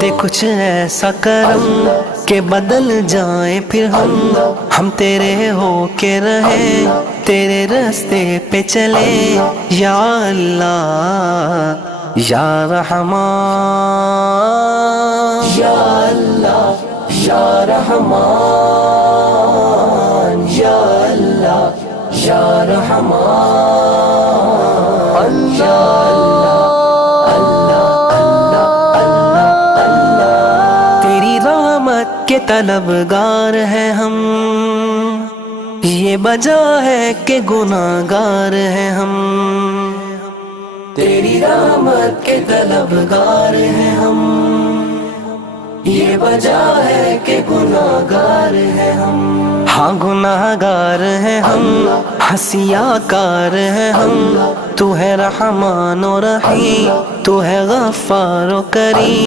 دے کچھ ایسا کرم کہ بدل جائیں پھر ہم تیرے ہو کے رہیں، تیرے راستے پہ چلیں یا اللہ یا رحمان، یا اللہ یا رحمان، یا اللہ یا رحمان، اللہ کے طلبگار ہیں ہم، یہ وجہ ہے کہ گناہگار ہیں ہم، تیری رحمت کے طلبگار ہیں ہم، یہ وجہ ہے کہ گناہگار ہیں ہم، ہاں گناہگار ہیں ہم، حسیہ کار ہیں ہم، تو ہے رحمان و رحیم، تو ہے غفار و کریم۔